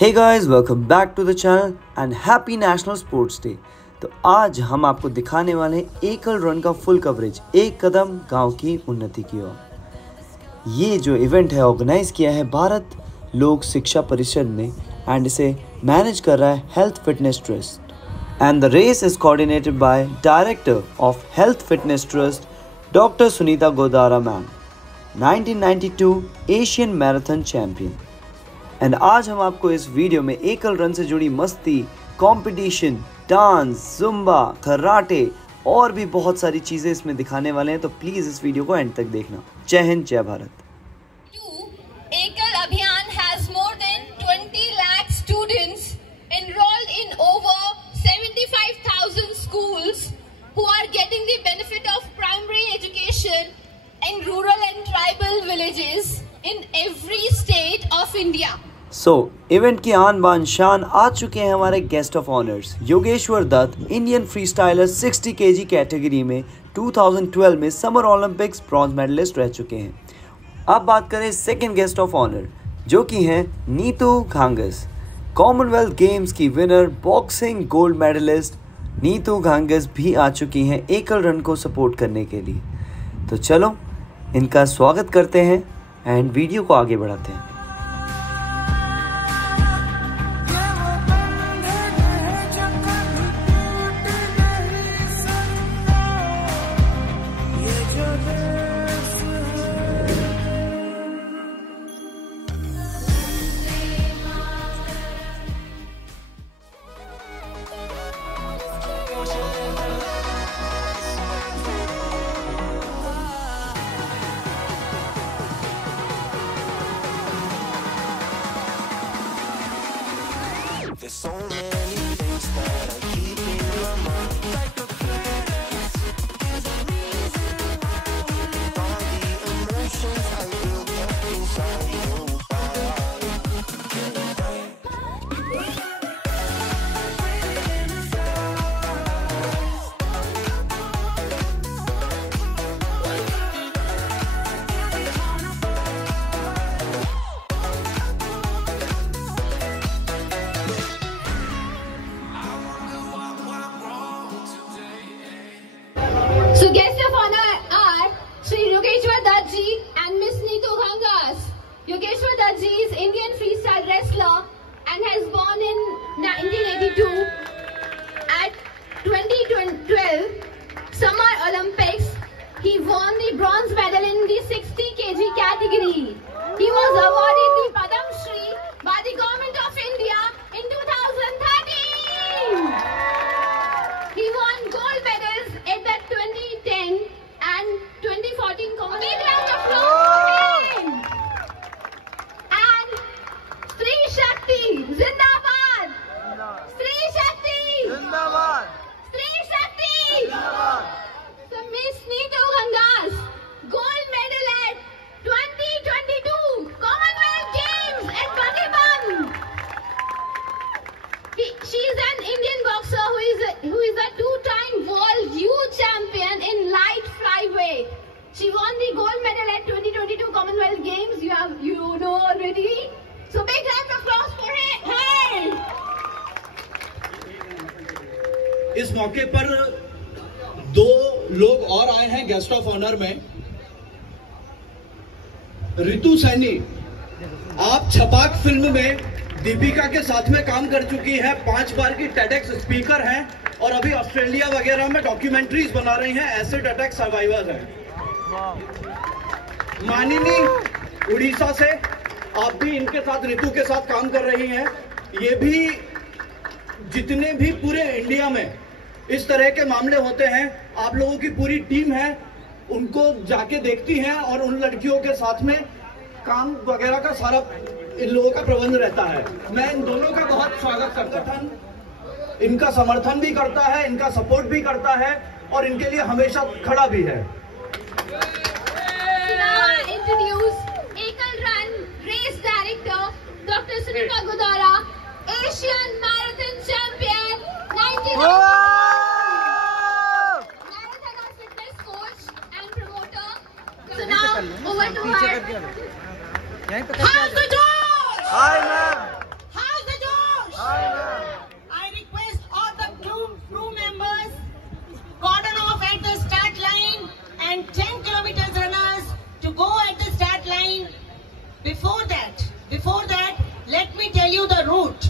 Hey guys, welcome back to the channel and happy national sports day. तो आज हम आपको दिखाने वाले हैं एकल रन का फुल कवरेज, एक कदम गांव की उन्नति की ओर। ये जो इवेंट है ऑर्गेनाइज किया है भारत लोक शिक्षा परिषद ने एंड इसे मैनेज कर रहा है health fitness trust and the race is coordinated by director of health fitness trust doctor Sunita Godara ma'am, 1992 Asian marathon champion. And आज हम आपको इस वीडियो में एकल रन से जुड़ी मस्ती, कंपटीशन, डांस, जुम्बा, कराटे और भी बहुत सारी चीजें इसमें दिखाने वाले हैं, तो प्लीज इस वीडियो को एंड तक देखना। जय हिंद, जय भारत। एकल अभियान has more than 20 lakh students enrolled in over 75,000 schools who are getting the benefit of primary education in rural and tribal villages in every state of India. Event की आन बान शान आ चुके हैं हमारे guest of honours Yogeshwar Dutt, Indian freestyler 60 kg category में 2012 में समर ओलंपिक्स ब्रॉन्ज मेडलिस्ट रह चुके हैं। अब बात करें सेकंड गेस्ट ऑफ ऑनर जो कि हैं नीतू घांगस, कॉमनवेल्थ गेम्स की winner, boxing gold medalist. Neetu Ghanghas भी आ चुकी हैं एकल रन को सपोर्ट करने के लिए। तो चलो इनका स्वागत करते हैं एंड वीडियो को आगे बढ़ाते हैं। There's so many things that are keeping my mind like a credit. All the emotions I built up inside you. So guests of honor are Shri Yogeshwar Dutt ji and Miss Neetu Ghangas. Yogeshwar Dutt ji is Indian freestyle wrestler and has born in 1982. At 2012 Summer Olympics, he won the bronze medal in the 60 kg category. He was awarded the Padam Shri by the Government of India in 2013. He won gold medals at the 2010 and 2014 Commonwealth. Big round of applause for him. And Stree Shakti, Zindabad. Stree Shakti, Zindabad. Stree Shakti, Zindabad. So Miss Neetu Ghangas, gold medal at 2022 Commonwealth Games at Bandipam. She is an Indian boxer who is a two-time world youth champion in light flyweight. She won the gold medal at 2022 Commonwealth Games. You know already. So big round of applause for her. इस मौके पर दो लोग और आए हैं guest of honour में। रितु सैनी, आप छपाक फिल्म में दीपिका के साथ में काम कर चुकी है, 5 बार की टेडेक्स स्पीकर हैं और अभी ऑस्ट्रेलिया वगैरह में डॉक्यूमेंट्रीज बना रही हैं, एसिड अटैक सर्वाइवर्स हैं। मानिनी उड़ीसा से, आप भी इनके साथ रितु के साथ काम कर रही हैं। ये भी जितने भी पूरे इंडिया में इस तरह के मामले होते हैं, आप लोगों की पूरी टीम है, उनको जाके देखती हैं और उन लड़कियों के साथ में काम वगैरह का सारा इन लोगों का प्रबंध रहता है। मैं इन दोनों का बहुत स्वागत करता हूं। इनका समर्थन भी करता है, इनका सपोर्ट भी करता है और इनके लिए हमेशा खड़ा भी है। Introduce Ekal Run Race Director Dr. Sunita Godara, Asian Marathon Champion, 1992. Marathon and fitness coach and promoter. So now over to her. How's the joy? Hi ma'am. How's the route.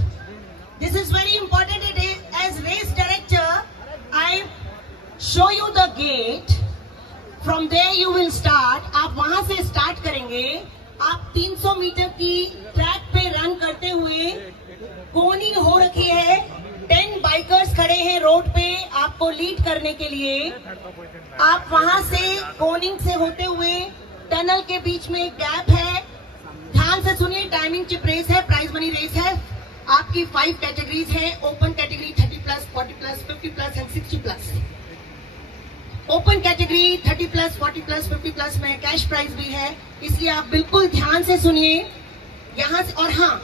This is very important. It is, as race director, I show you the gate. From there you will start. आप वहां से start करेंगे. आप 300 metre की track पे run करते हुए Koenig हो रखी है. 10 बाइकर्स खड़े हैं रोड पे आपको लीड करने के लिए. आप वहां से कोनिंग से होते हुए टनल के बीच में एक गैप है. ध्यान से सुनिए. टाइमिंग चिप रेस है, प्राइज मनी रेस है. आपकी 5 कैटेगरीज है. Open category 30+, 40+, 50+ and 60+. Open category 30+, 40+, 50+ में कैश प्राइज भी है. इसलिए आप बिल्कुल ध्यान से सुनिए यहाँ से. और हाँ,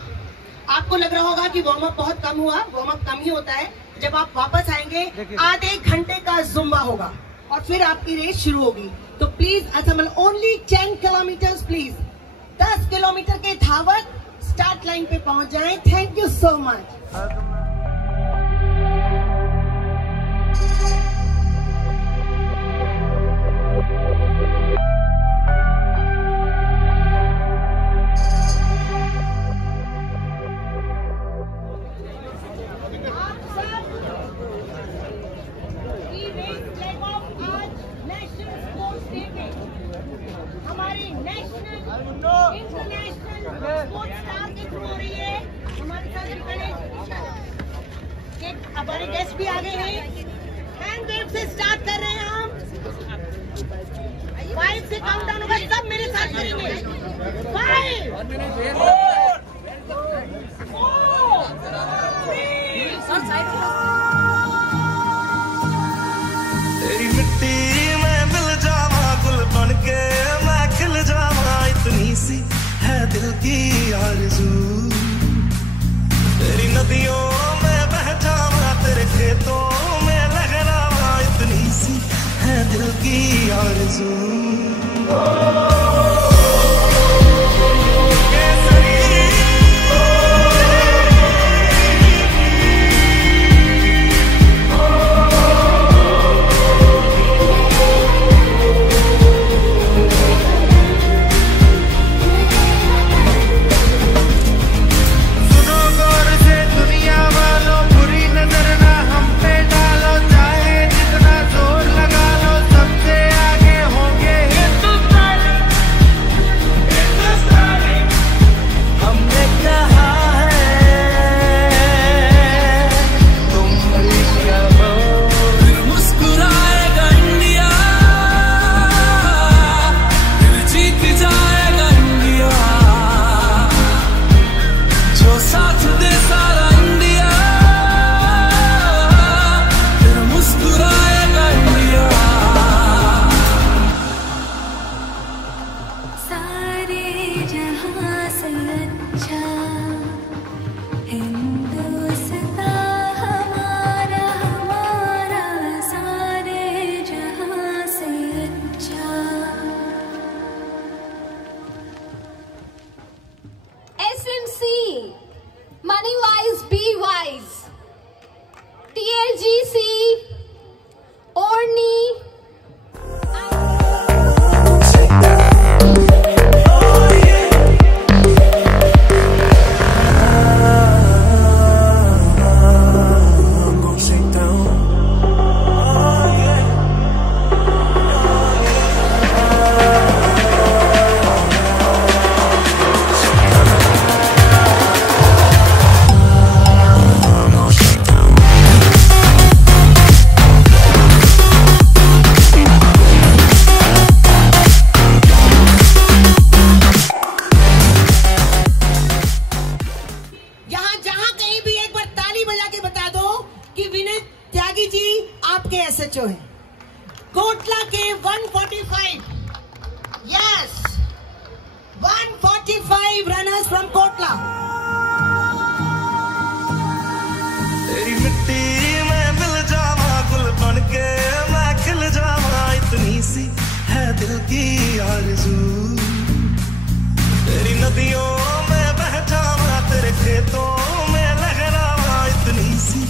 आपको लग रहा होगा कि वार्म अप बहुत कम हुआ. वार्म अप कम ही होता है. जब आप वापस आएंगे आधे घंटे का जुम्बा होगा और फिर आपकी रेस शुरू होगी. तो प्लीज असमन ओनली 10 किलोमीटर प्लीज. 10 किलोमीटर के धावक स्टार्ट लाइन पे पहुंच जाएं. Thank you so much. हमारे नेशनल इंटरनेशनल स्पोर्ट्स स्टार के थ्रू हो रही है. हमारे साथ हमारे गेस्ट भी आ गए हैं. हैंड वेव से स्टार्ट कर रहे हैं हम. 5 से काउंट डाउन होगा. सब मेरे साथ करेंगे. 5 तेरी मिट्टी में मिल जावा गुल बनके मैं खिल जावा. इतनी सी है दिल की आरज़ू. तेरी नदियों में बह जावा, तेरे खेतों में लहरावा. इतनी सी है दिल की आरज़ू. Money wise, be wise. TLGC, Orni. SHO है कोटला के 145. Yes 145 runners from Kotla. तेरी मिट्टी में मिल जावा गुल बनके मैं खिल जावा. इतनी सी है दिल की आरज़ू. तेरी नदियों में बह जावा, तेरे खेतों में लहरावा. इतनी सी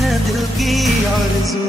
है दिल की आरज़ू.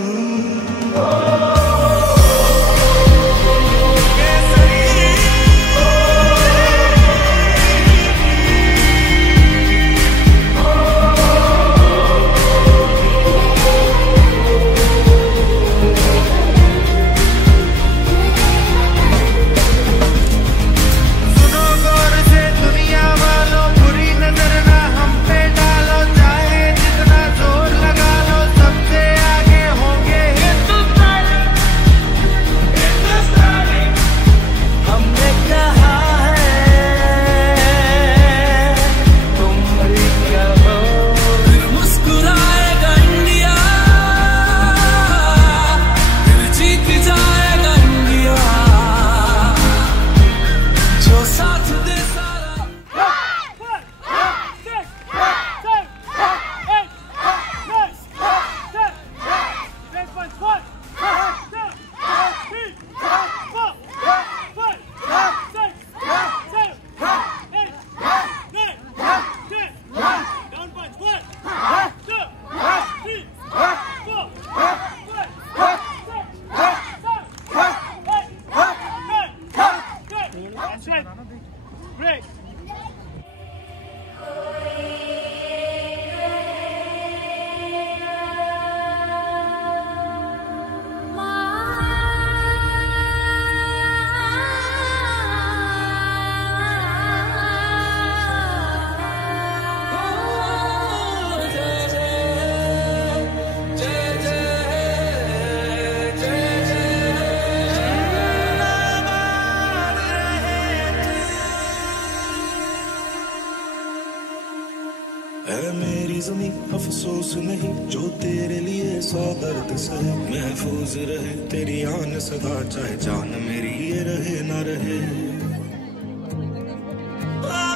मेरी ज़मीं अफसोस नहीं, जो तेरे लिए 100 दर्द सहे। महफूज रहे तेरी आन सदा, चाहे जान मेरी ये रहे ना रहे।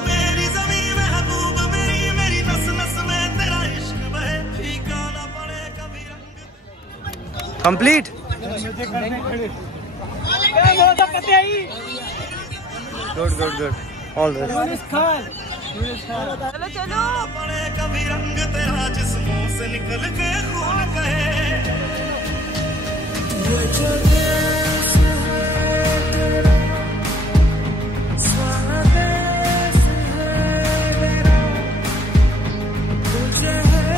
मेरी ज़मीं महबूब मेरी, मेरी नस नस में तेरा इश्क बहे, फीका ना पड़े कभी रंग। Complete. Good good good, all right. चलो चलो। पड़े कभी रंग तेरा, जिस्मों से निकल के खून कहे। ये जो देश है तेरा, स्वदेश है मेरा, तुझे है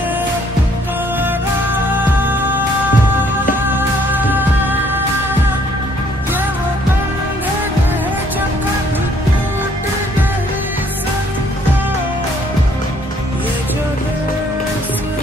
पुकारा। ये वो बंधन है जो कभी टूट नहीं सकता। ये जो देश है।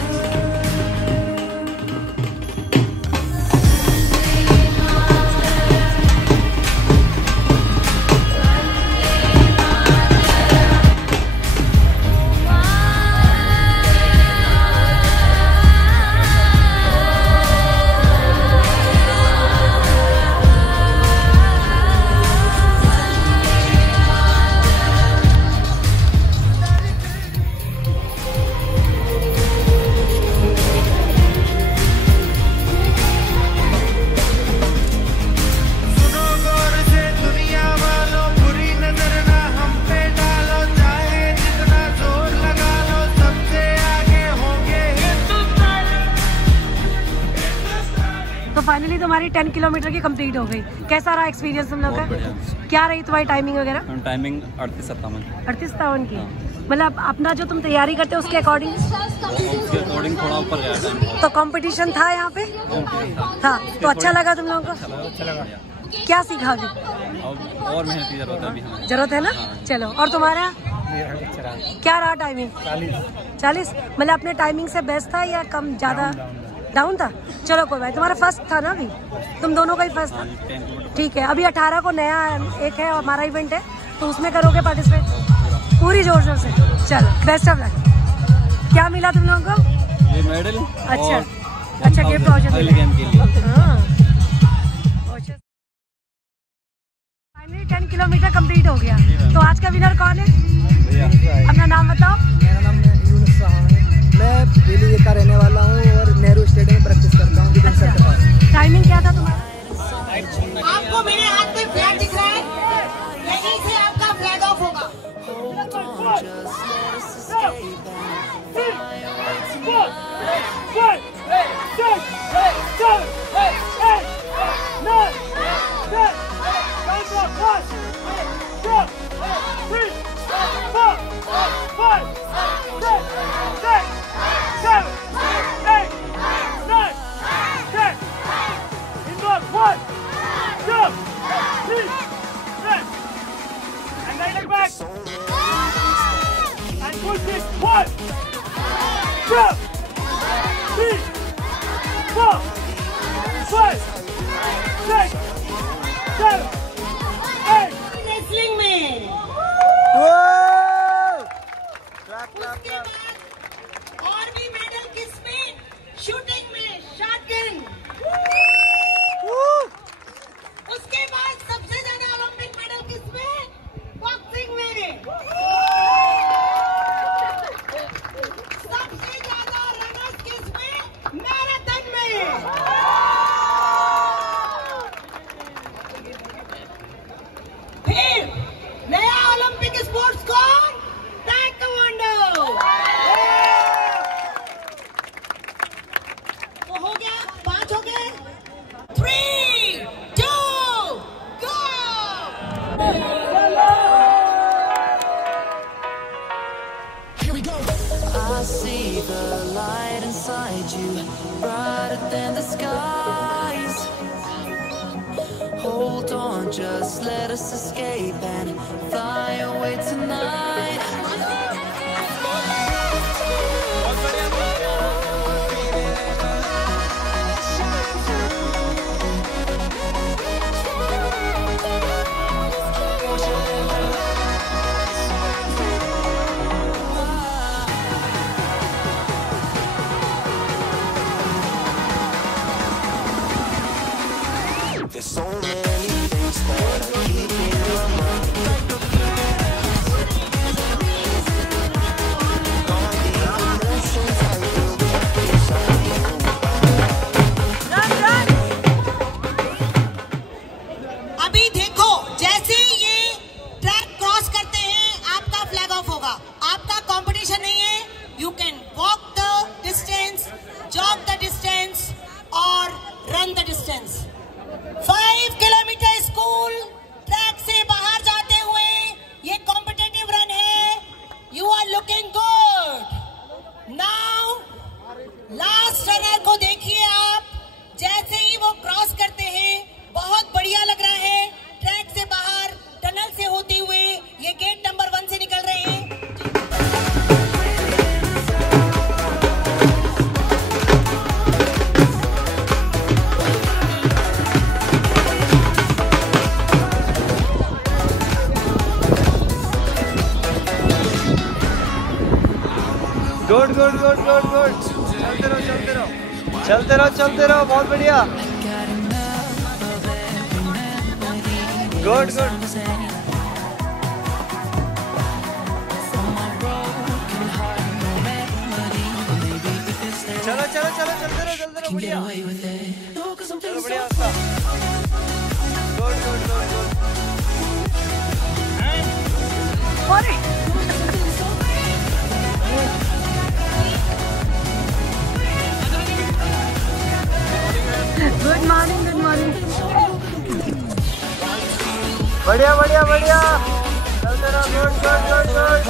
सुनो गौर से दुनिया वालों, बुरी नजर ना हम पे डालो, चाहे जितना जोर लगा लो, सबसे आगे होंगे हिंदुस्तानी। तो फाइनली तुम्हारी 10 किलोमीटर की कंप्लीट हो गई। कैसा रहा एक्सपीरियंस तुम लोग का? क्या रही तुम्हारी टाइमिंग वगैरह? टाइमिंग 38-57 38-57 की। मतलब अपना जो तुम तैयारी करते हो उसके अकॉर्डिंग? उसके अकॉर्डिंग थोड़ा ऊपर गया टाइम। तो कंपटीशन था यहाँ पे? था। तो अच्छा लगा तुम लोगों को? अच्छा लगा। क्या सीखा अभी? अब और मेहनत की जरूरत है अभी हमें। जरूरत है ना? चलो। और तुम्हारा क्या रहा टाइमिंग? 40। मतलब अपने टाइमिंग से बेस्ट था या कम ज्यादा डाउन था? चलो कोई बात। तुम्हारा फर्स्ट था ना अभी? तुम दोनों का ही फर्स्ट था? ठीक है। अभी 18 को नया एक है हमारा इवेंट है, तो उसमें करोगे पार्टिसिपेट पूरी जोर शोर से? चलो बेस्ट ऑफ लक। क्या मिला तुम लोगों को? ये मेडल। अच्छा अच्छा, गिफ्ट वाउचर गेम के लिए। फाइनली 10 किलोमीटर कंप्लीट हो गया। तो आज का विनर कौन है? अपना नाम बताओ। मेरा नाम यूनुस साहा है। मैं पीलीभीत का रहने वाला हूँ और नेहरू स्टेडियम में प्रैक्टिस करता हूँ। अच्छा। टाइमिंग क्या था तुम्हारा? आपको मेरे हाथ में फ्लैग दिख रहा है, यहीं से आपका फ्लैग ऑफ होगा। रेसलिंग में उसके बाद और भी मेडल किसमें? शूटिंग में, शॉटगन। उसके बाद सबसे ज्यादा ओलंपिक मेडल किसमें? बॉक्सिंग में। सबसे ज्यादा रनर्स किसमें? मैराथन में। फिर नया ओलंपिक स्पोर्ट्स कौन? ताइक्वांडो। तो हो गया, 5 हो गए। 3, 2, go! I see the light inside you, brighter than the skies. Hold on, just let us escape and fly away tonight. Good good good good good, चलते रहो चलते रहो चलते रहो चलते रहो, बहुत बढ़िया, गुड गुड। चलो चलो चलो चलते रहो बढ़िया, चलो बढ़िया, good good good good. Good morning good morning, बढ़िया बढ़िया बढ़िया, चलते रहो, गुड गुड गुड गुड,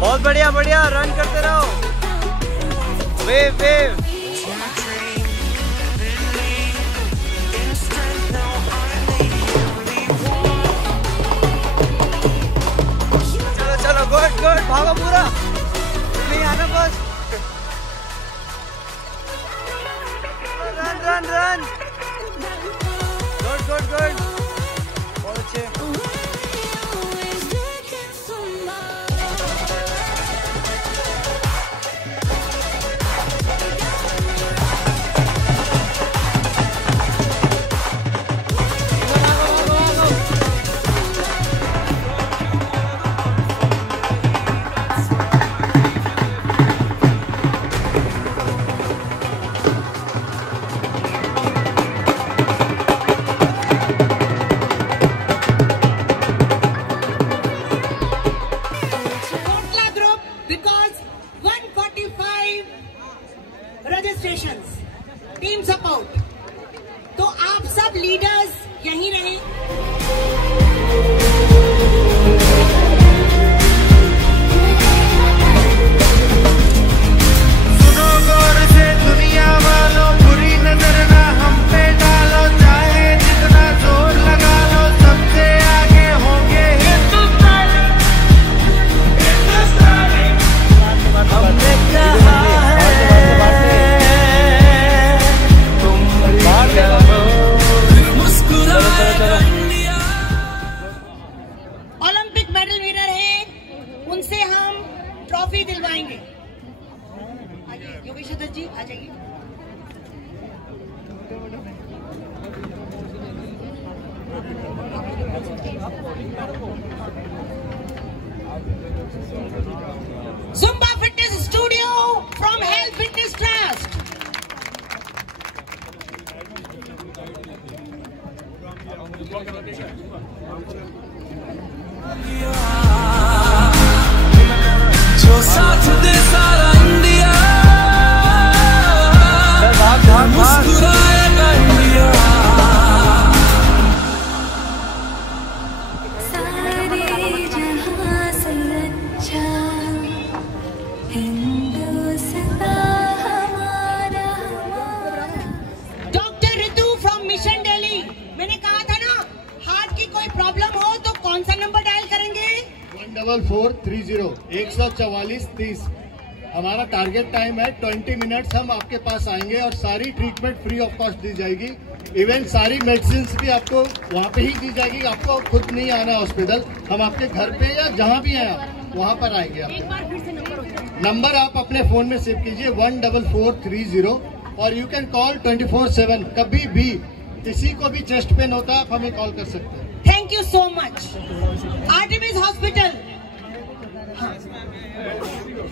बहुत बढ़िया बढ़िया, रन करते रहो, वेव वेव, चलो चलो, गुड गुड, भागो पूरा, नहीं आना बस, run run run, good good good, बहुत अच्छे, टीम सपोर्ट, तो आप सब लीडर्स यहीं रहे। सुनो गौर से दुनिया वालों, बुरी नजर ना हम पे डालो, चाहे जितना जोर लगा लो, सबसे आगे होंगे हिंदुस्तानी, हिंदुस्तानी। हमने कहा ओलंपिक मेडल विनर है, उनसे हम ट्रॉफी दिलवाएंगे। योगेश दत्त जी आ जाइए। Zumba Fitness Studio from Health Fitness Trust. जो साथ दे सारा इंडिया, मुस्कुराएगा इंडिया, सारे जहां से अच्छा हिंदुस्तान हमारा। Doctor Ritu from mission Delhi, मैंने कहा था ना, हार्ट की कोई प्रॉब्लम हो तो कौन सा नंबर डायल करेंगे? 14430 14430। हमारा टारगेट टाइम है 20 मिनट्स, हम आपके पास आएंगे और सारी ट्रीटमेंट फ्री ऑफ कॉस्ट दी जाएगी। इवन सारी मेडिसिन भी आपको वहाँ पे ही दी जाएगी, आपको खुद नहीं आना है हॉस्पिटल, हम आपके घर पे या जहाँ भी हैं आप वहाँ पर आएंगे। एक बार फिर से नंबर आप अपने फोन में सेव कीजिए 14430, और यू कैन कॉल 24/7। कभी भी किसी को भी चेस्ट पेन होता है, आप हमें कॉल कर सकते हैं। Thank you so much. Artemis hospital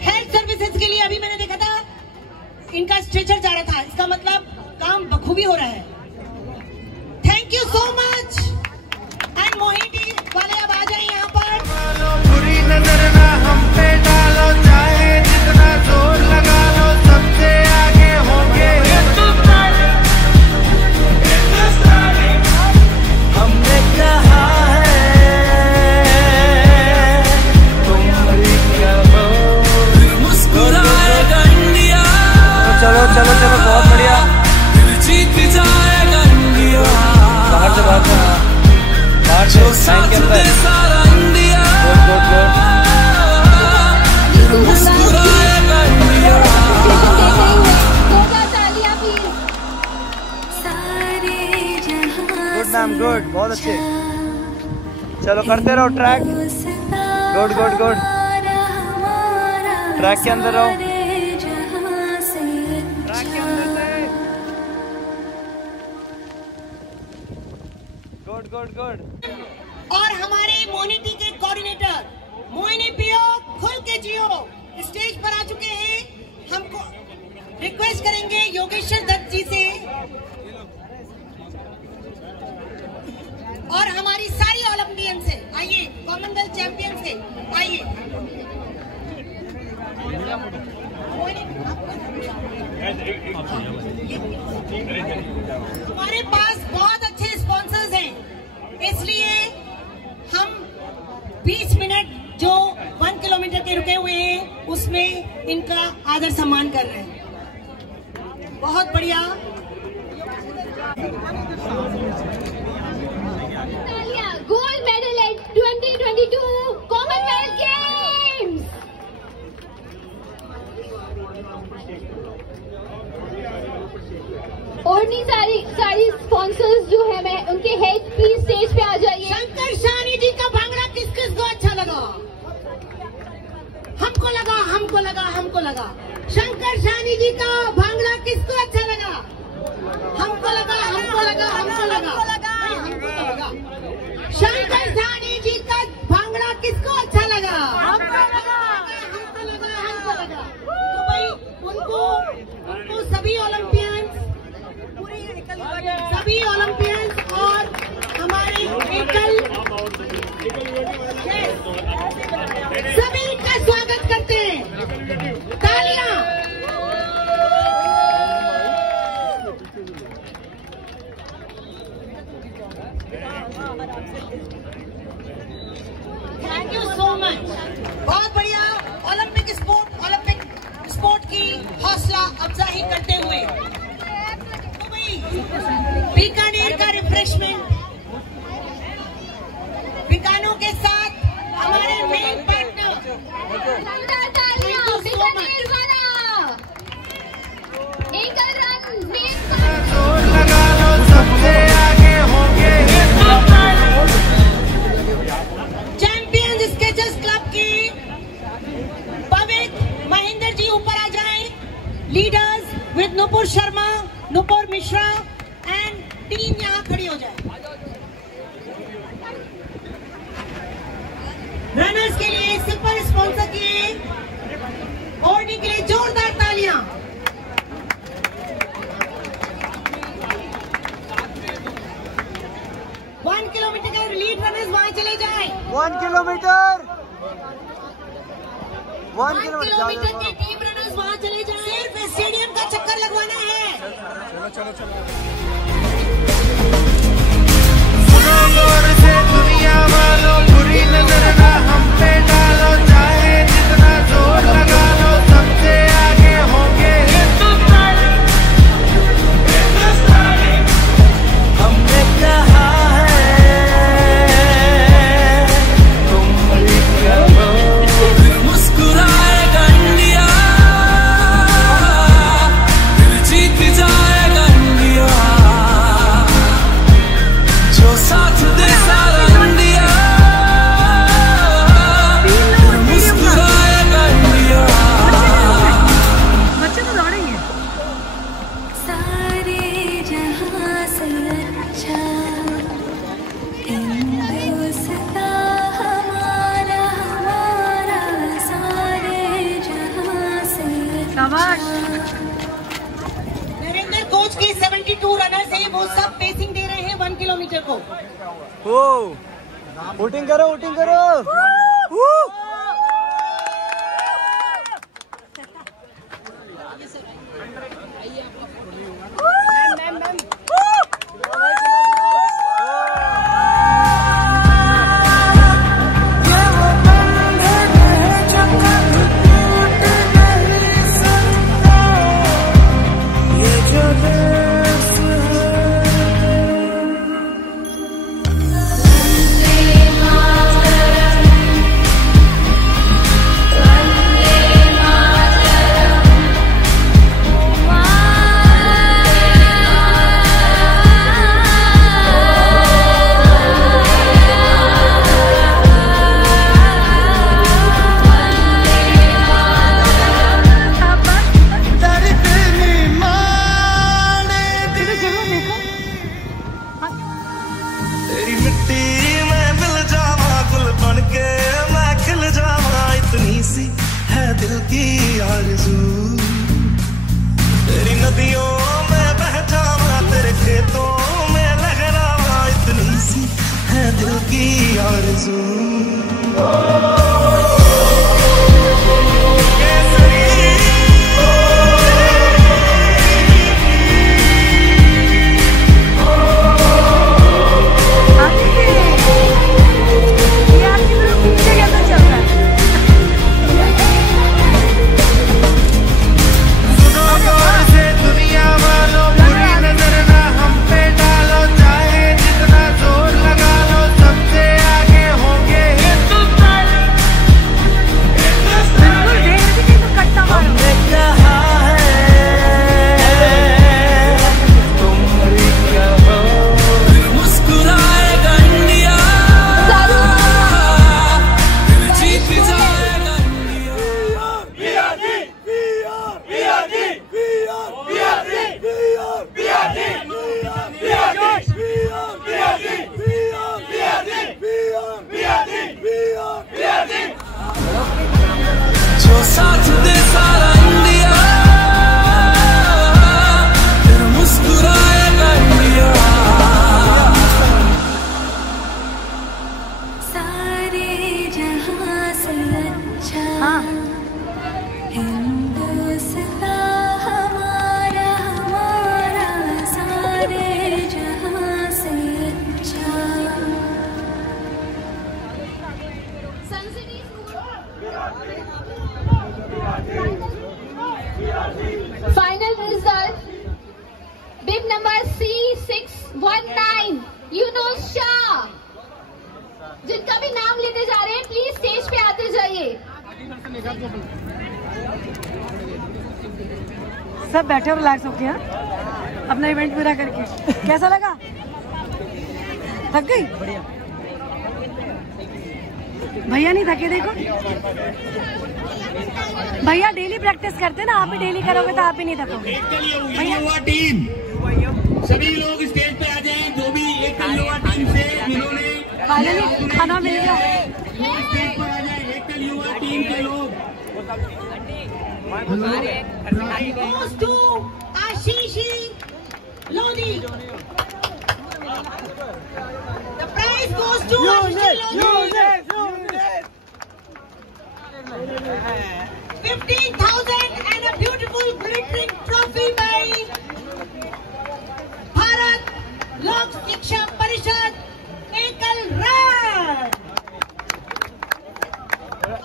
health services के लिए अभी मैंने देखा था इनका स्ट्रेचर जा रहा था, इसका मतलब काम बखूबी हो रहा है। Thank you so much. And Mohini वाले अब आ जाए यहाँ पर। बुरी नजर ना हम पे डालो, चाहे जितना जोर लगा लो, सबसे आगे होंगे हिंदुस्तानी, हिंदुस्तानी। हमने कहा है तुम भी कहो, मुस्कुराएगा इंडिया, चलो चलो चलो, बहुत बढ़िया, जीत जाएगा इंडिया, बाहर से बाहर से लाइन के अंदर, सारा इंडिया, गुड गुड गुड, मुस्कुराएगा इंडिया, गुड मैम गुड, बहुत अच्छे, चलो करते रहो track, good good good. Track के अंदर रहो। ट्रैक के अंदर से। Good good good. और हमारे मोनिटी के कोऑर्डिनेटर मोहिनी पियो खुल के जियो स्टेज पर आ चुके हैं। हमको रिक्वेस्ट करेंगे योगेश्वर दत्त जी से और हमारी सारी ओलंपियन से। आइए, कॉमनवेल्थ चैंपियन से आइए। हमारे पास बहुत अच्छे स्पॉन्सर्स हैं, इसलिए हम 20 मिनट जो 1 किलोमीटर के रुके हुए हैं उसमें इनका आदर सम्मान कर रहे हैं। बहुत बढ़िया। Gold medal at 2022 Commonwealth games. और नहीं सारी स्पॉन्सर्स जो है, मैं उनके हेड प्लीज स्टेज पे आ जाइए। शंकर शानी जी का भांगड़ा किस किस को अच्छा लगा? हमको लगा, हमको लगा, हमको लगा। शंकर शानी जी का भांगड़ा किसको अच्छा लगा? हमको लगा, हमको लगा, हमको लगा, हमको लगा। शंकर शानी जी का भांगड़ा किसको अच्छा लगा? हमको लगा, हमको लगा, हमको लगा। तो भाई उनको सभी ओलंपियंस और हमारे एकल सभी का स्वागत करते हैं। तालियां। Thank you so much. बहुत बढ़िया। ओलंपिक स्पोर्ट की हौसला अफजाई करते हुए बीकानेर का रिफ्रेशमेंट बीकानो के साथ हमारे main partner champions Skechers club की पवित्र महेंद्र जी ऊपर आ जाएं। Leaders with Nupur Sharma, Nupur Mishra and team यहाँ खड़ी हो जाए। रनर्स के लिए सिपर स्पॉन्सर किए ओढ़ने के लिए जोरदार तालियां। वन किलोमीटर के लीड रनर्स वहां चले जाएं। 1 किलोमीटर 1 किलोमीटर के टीम रनर्स वहां चले जाएं। सिर्फ स्टेडियम का चक्कर लगवाना है। चलो से दुनिया वालों बुरी नजर ना हम पे डालो, चाहे जितना जोर लगा लो सबसे आगे होंगे हिंदुस्तानी। हमने कहा है तुम भी करो, मुस्कुराएगा इंडिया, जीत जाएगा इंडिया, जो साथ दे सारा इंडिया, मुस्कुराएगा इंडिया। बच्चे तो दौड़ेंगे। सारे जहां से अच्छा हिंदुस्तां हमारा, हमारा सारे जहां से। शाबाश। नरेंद्र कोच की 72 रनर्स हैं, वो सब पेसिंग दे रहे हैं 1 किलोमीटर को। वोटिंग करो, वोटिंग करो। वंदे मातरम की आरज़ू, तेरी नदियों में बह जावा, तेरे खेतों में लहरावा, इतनी सी है दिल की आरज़ू। जो साथ दे सारा इंडिया, फिर मुस्कुराएगा इंडिया। सारे जहां से अच्छा हिंदुस्तान हमारा, हमारा सारे जहां से अच्छा। Final result, bib number C619, Yunus Shah। जिनका भी नाम लेते जा रहे हैं प्लीज स्टेज पे आते जाइए। सब बैठे और रिलैक्स होके हैं अपना इवेंट पूरा करके। कैसा लगा? थक गई? भैया नहीं थके, देखो भैया डेली प्रैक्टिस करते ना, आप भी डेली करोगे तो आप भी नहीं थकोगे। युवा टीम सभी लोग स्टेज पे आ जाएं, जो भी एक युवा टीम से जिन्होंने खाना मिल गया, स्टेज पर आ जाए। एक युवा टीम के लोग goes to Ashishi Lodi. The prize goes to Ashishi Lodi. 15,000 and a beautiful glittering trophy by Bharat Lok Shiksha Parishad Ekal Raj.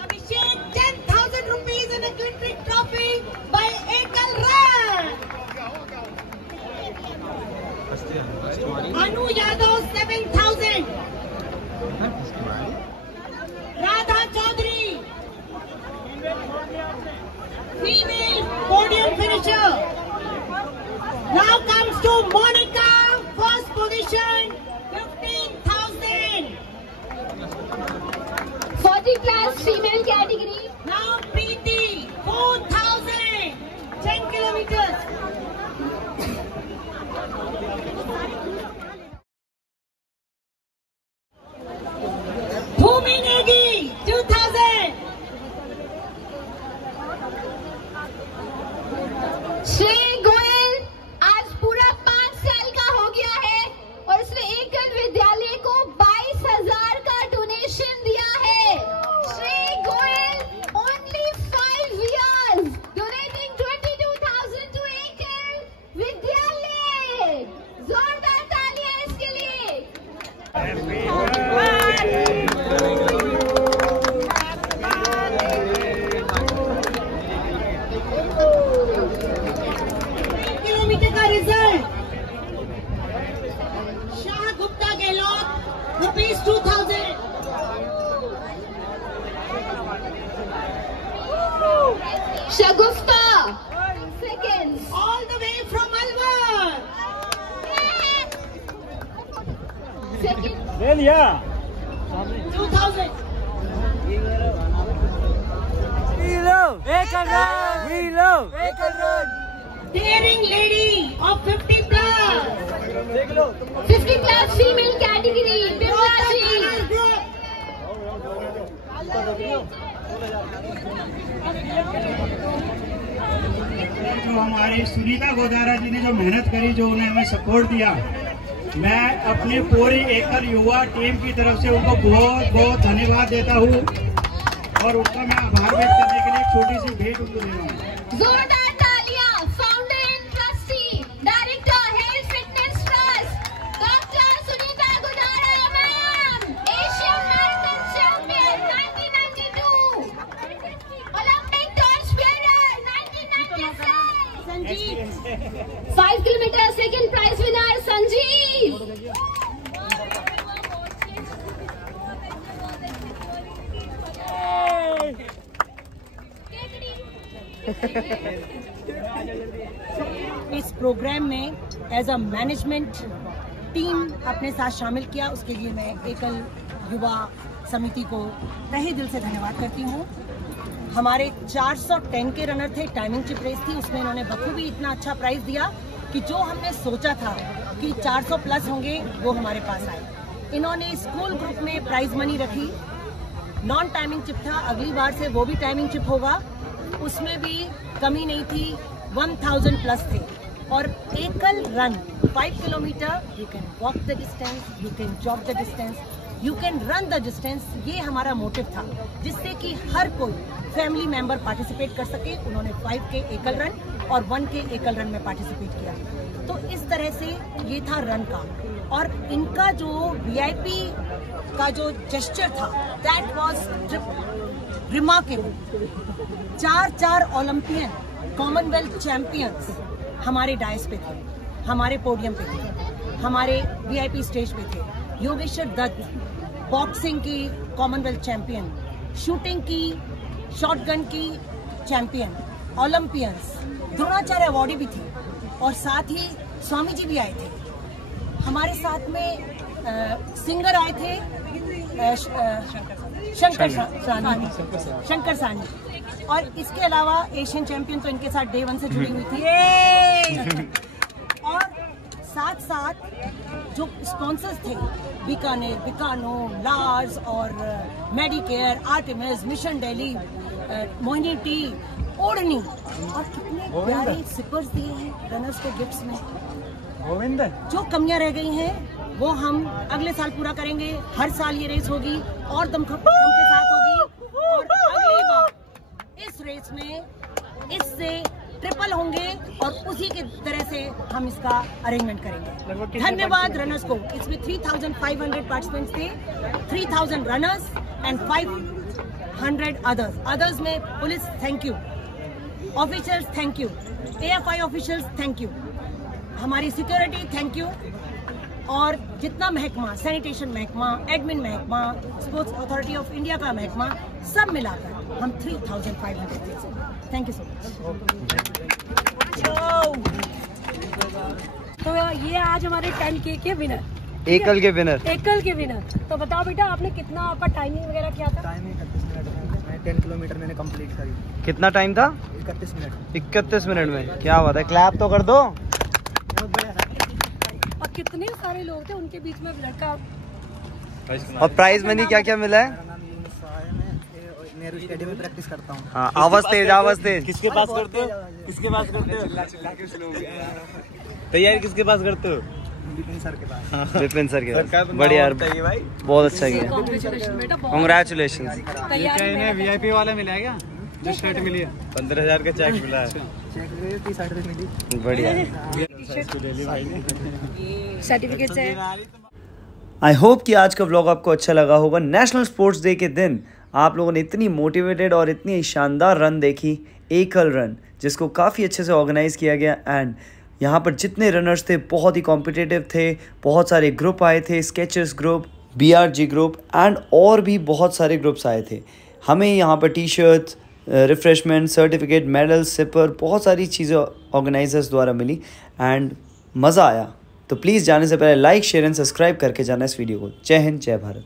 Abhishek, 10,000 rupees and a glittering trophy by Ekal Raj. Anu Yadav, 7,000. Radha Chaudhary, female podium finisher. Now comes to Monica, first position, 15,000. 40 plus female category. Now Preeti, 4,000, 10 kilometers. Bhumi Negi, 2,000. Shri Goyal आज पूरा 5 साल का हो गया है और उसने एकल विद्यालय को 22,000 का डोनेशन दिया है। Shri Goyal only 5 years donating 22,000 to एकल विद्यालय। जोरदार तालियां इसके लिए। किलोमीटर का result, Shah Gupta Gehlot, ₹2,000। Shagufta seconds, all the way from Alwar. second, 2,000. Daring lady of 50 plus. 50 plus female category, Bimla ji. जो हमारी सुनीता गोदारा जी ने जो मेहनत करी, जो उन्हें हमें सपोर्ट दिया, मैं अपनी पूरी एकल युवा टीम की तरफ से उनको बहुत बहुत धन्यवाद देता हूँ और उनका मैं आभार व्यक्त करने के लिए छोटी सी भेंट उनको दे रहा हूँ। जोरदार तालियां। Founder and trustee, director health fitness trust, doctor Sunita Godara ma'am, Asian marathon champion 1992, Olympic torch bearer 1996, Sanjeev 5 kilometre second prize winner Sanjeev. इस प्रोग्राम में एज अ मैनेजमेंट टीम अपने साथ शामिल किया, उसके लिए मैं एकल युवा समिति को तहे दिल से धन्यवाद करती हूँ। हमारे 410 के रनर थे, टाइमिंग चिप रेस थी, उसमें इन्होंने बखूबी इतना अच्छा प्राइज दिया कि जो हमने सोचा था कि 400 प्लस होंगे वो हमारे पास आए। इन्होंने स्कूल ग्रुप में प्राइज मनी रखी, नॉन टाइमिंग चिप था, अगली बार से वो भी टाइमिंग चिप होगा, उसमें भी कमी नहीं थी, 1000 प्लस थे। और एकल run 5 kilometre, you can walk the distance, you can jog the distance, you can run the distance, ये हमारा मोटिव था, जिससे कि हर कोई फैमिली मेंबर पार्टिसिपेट कर सके। उन्होंने 5 के एकल रन और 1 के एकल रन में पार्टिसिपेट किया। तो इस तरह से ये था रन का। और इनका जो VIP का जो जेस्चर था, that was remarkable. 4 Olympian, Commonwealth champions हमारे डायस पे थे, हमारे पोडियम पे थे, हमारे VIP स्टेज पे थे। योगेश्वर दत्त बॉक्सिंग की कॉमनवेल्थ चैंपियन, शूटिंग की, शॉटगन की चैंपियन, ओलंपियंस, द्रोणाचार्य अवार्डी भी थी। और साथ ही स्वामी जी भी आए थे। हमारे साथ में सिंगर आए थे शंकर सानी। और इसके अलावा एशियन चैंपियन तो इनके साथ डे 1 से जुड़ी हुई थी। और साथ साथ जो स्पॉन्सर्स थे, बीकानेर, बिकानो, लार्स और Medicare, Artemis, mission Delhi, Mohini T, ओढ़नी, और कितने प्यारे सिपर्स दिए हैं रनर्स को गिफ्ट्स में। गोविंद, जो कमियां रह गई हैं वो हम अगले साल पूरा करेंगे। हर साल ये रेस होगी और दमखम के साथ होगी, और अगली बार इस रेस में इससे ट्रिपल होंगे और उसी के तरह से हम इसका अरेंजमेंट करेंगे। धन्यवाद रनर्स को। इसमें 3500 पार्टिसिपेंट्स थे, 3000 रनर्स एंड 500 अदर्स में police thank you, officers thank you, AFI officials thank you, हमारी सिक्योरिटी थैंक यू, और जितना महकमा, सैनिटेशन महकमा, एडमिन महकमा, स्पोर्ट्स अथॉरिटी ऑफ इंडिया का महकमा, सब मिलाकर हम 3500 थे। Thank you so much. तो ये आज हमारे 10K के विनर, एकल के विनर। तो बताओ बेटा, आपने कितना आपका टाइमिंग वगैरह किया था? टाइमिंग 31 मिनट में 10 किलोमीटर मैंने कंप्लीट करी। कितना टाइम था? 31 मिनट। 31 मिनट में, क्या बात है, क्लैप तो कर दो। और कितने सारे लोग थे, उनके बीच में लड़का। और प्राइज मनी क्या क्या मिला है? मेरा नाम यूनुस है, मैं नेहरू स्टेडियम में प्रैक्टिस करता हूँ। हाँ, आवाज तेज। किसके पास करते हो? तैयारी किसके पास करते हो? विपिन सर के पास। विपिन सर के पास। बढ़िया यार, बहुत अच्छा किया, कॉन्ग्रेचुलेशन। VIP वाला मिला है क्या? जो शर्ट मिली है 15,000 का चेक मिला है। बढ़िया, सर्टिफिकेट है। आई होप कि आज का व्लॉग आपको अच्छा लगा होगा। नेशनल स्पोर्ट्स डे के दिन आप लोगों ने इतनी मोटिवेटेड और इतनी शानदार रन देखी, एकल रन, जिसको काफ़ी अच्छे से ऑर्गेनाइज किया गया। एंड यहाँ पर जितने रनर्स थे बहुत ही कॉम्पिटिटिव थे, बहुत सारे ग्रुप आए थे, Skechers group, BRG group and और भी बहुत सारे ग्रुप्स आए थे। हमें यहाँ पर T-shirt, refreshment, certificate, medal, sipper, बहुत सारी चीज़ें ऑर्गेनाइजर्स द्वारा मिली एंड मज़ा आया। तो प्लीज़ जाने से पहले लाइक, शेयर एंड सब्सक्राइब करके जाना इस वीडियो को। जय हिंद, जय भारत।